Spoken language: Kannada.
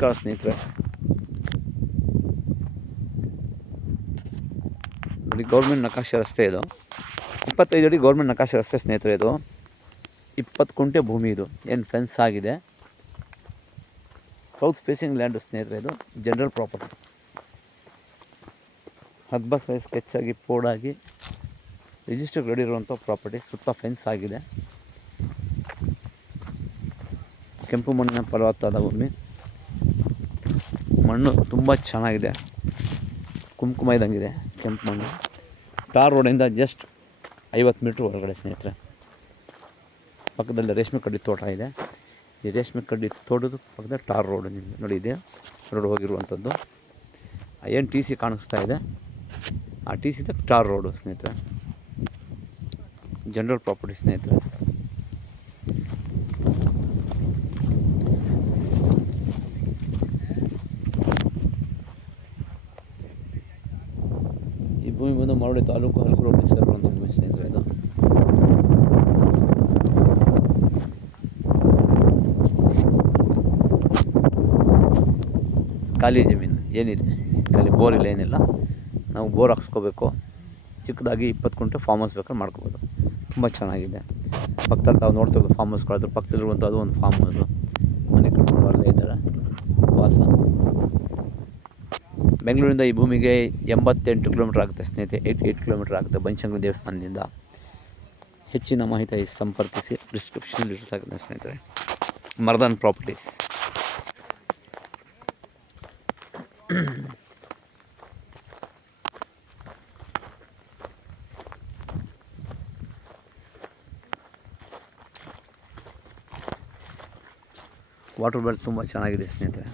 ನಮಸ್ಕಾರ ಸ್ನೇಹಿತರೆ. ನೋಡಿ, ಗೌರ್ಮೆಂಟ್ ನಕಾಶೆ ರಸ್ತೆ ಇದು. 25 ಅಡಿ ಗೌರ್ಮೆಂಟ್ ನಕಾಶೆ ರಸ್ತೆ ಸ್ನೇಹಿತರೆ. ಇದು 20 ಕುಂಟೆ ಭೂಮಿ. ಇದು ಏನು ಫೆನ್ಸ್ ಆಗಿದೆ. ಸೌತ್ ಫೇಸಿಂಗ್ ಲ್ಯಾಂಡ್ ಸ್ನೇಹಿತರೆ. ಇದು ಜನರಲ್ ಪ್ರಾಪರ್ಟಿ. ಹಗ್ಬ ಸೈಜ್ ಸ್ಕೆಚ್ಚಾಗಿ ಪೋಡಾಗಿ ರಿಜಿಸ್ಟರ್ ರೆಡಿ ಇರುವಂಥ ಪ್ರಾಪರ್ಟಿ. ಸುತ್ತ ಫೆನ್ಸ್ ಆಗಿದೆ. ಕೆಂಪು ಮಣ್ಣಿನ ಫಲವತ್ತಾದ ಭೂಮಿ. ಮಣ್ಣು ತುಂಬ ಚೆನ್ನಾಗಿದೆ, ಕುಂಕುಮ ಇದ್ದಂಗಿದೆ ಕೆಂಪು ಮಣ್ಣು. ಟಾರ್ ರೋಡಿಂದ ಜಸ್ಟ್ 50 ಮೀಟ್ರ್ ಒಳಗಡೆ ಸ್ನೇಹಿತರೆ. ಪಕ್ಕದಲ್ಲಿ ರೇಷ್ಮೆ ಕಡ್ಡಿ ತೋಟ ಇದೆ. ಈ ರೇಷ್ಮೆ ಕಡ್ಡಿ ತೋಟದ ಪಕ್ಕದಲ್ಲಿ ಟಾರ್ ರೋಡ್ ನೋಡಿ ಇದೆ, ರೋಡ್ ಹೋಗಿರುವಂಥದ್ದು. ಏನು ಟಿ ಸಿ ಕಾಣಿಸ್ತಾ ಇದೆ, ಆ ಟಿ ಸಿದ ಟಾರ್ ರೋಡು ಸ್ನೇಹಿತರೆ. ಜನರಲ್ ಪ್ರಾಪರ್ಟಿ ಸ್ನೇಹಿತರೆ. ಈ ಭೂಮಿ ಬಂದು ಮರಳಿ ತಾಲೂಕು ಹಲಕುರೊಟ್ಟಿಗೆ ಸೇರುವಂಥ ಭೂಮಿ ಸ್ನೇಹಿತರೆ. ಇದು ಖಾಲಿ ಜಮೀನು ಏನಿದೆ, ಖಾಲಿ ಬೋರ್ ಇಲ್ಲ, ಏನಿಲ್ಲ. ನಾವು ಬೋರ್ ಹಾಕ್ಸ್ಕೋಬೇಕು. ಚಿಕ್ಕದಾಗಿ 20 ಕುಂಟೆ ಫಾರ್ಮ್ ಹೌಸ್ ಬೇಕಾದ್ರೆ ಮಾಡ್ಕೋಬೋದು. ತುಂಬ ಚೆನ್ನಾಗಿದೆ. ಪಕ್ಕದಲ್ಲಿ ತಾವು ನೋಡ್ತಿರೋದು ಫಾರ್ಮ್ ಹೌಸ್ಗಳು. ಅದ್ರ ಪಕ್ಕದಲ್ಲಿರುವಂಥದ್ದು ಒಂದು ಫಾರ್ಮ್ ಹೌಸು. ಮನೆ ಕಟ್ಕೊಂಡು ಅಲ್ಲೇ ಇದ್ದಾರೆ ವಾಸ. ಬೆಂಗಳೂರಿಂದ ಈ ಭೂಮಿಗೆ 88 ಕಿಲೋಮೀಟ್ರ್ ಆಗುತ್ತೆ ಸ್ನೇಹಿತರೆ. 88 ಕಿಲೋಮೀಟ್ರ್ ಆಗುತ್ತೆ ಬನಶಂಕರಿ ದೇವಸ್ಥಾನದಿಂದ. ಹೆಚ್ಚಿನ ಮಾಹಿತಿ ಸಂಪರ್ಕಿಸಿ. ಡಿಸ್ಕ್ರಿಪ್ಷನ್ ಇರುತ್ತೆ ಸ್ನೇಹಿತರೆ. ಮರ್ದನ್ ಪ್ರಾಪರ್ಟೀಸ್. ವಾಟರ್ ಬೆಲ್ ತುಂಬ ಚೆನ್ನಾಗಿದೆ ಸ್ನೇಹಿತರೆ.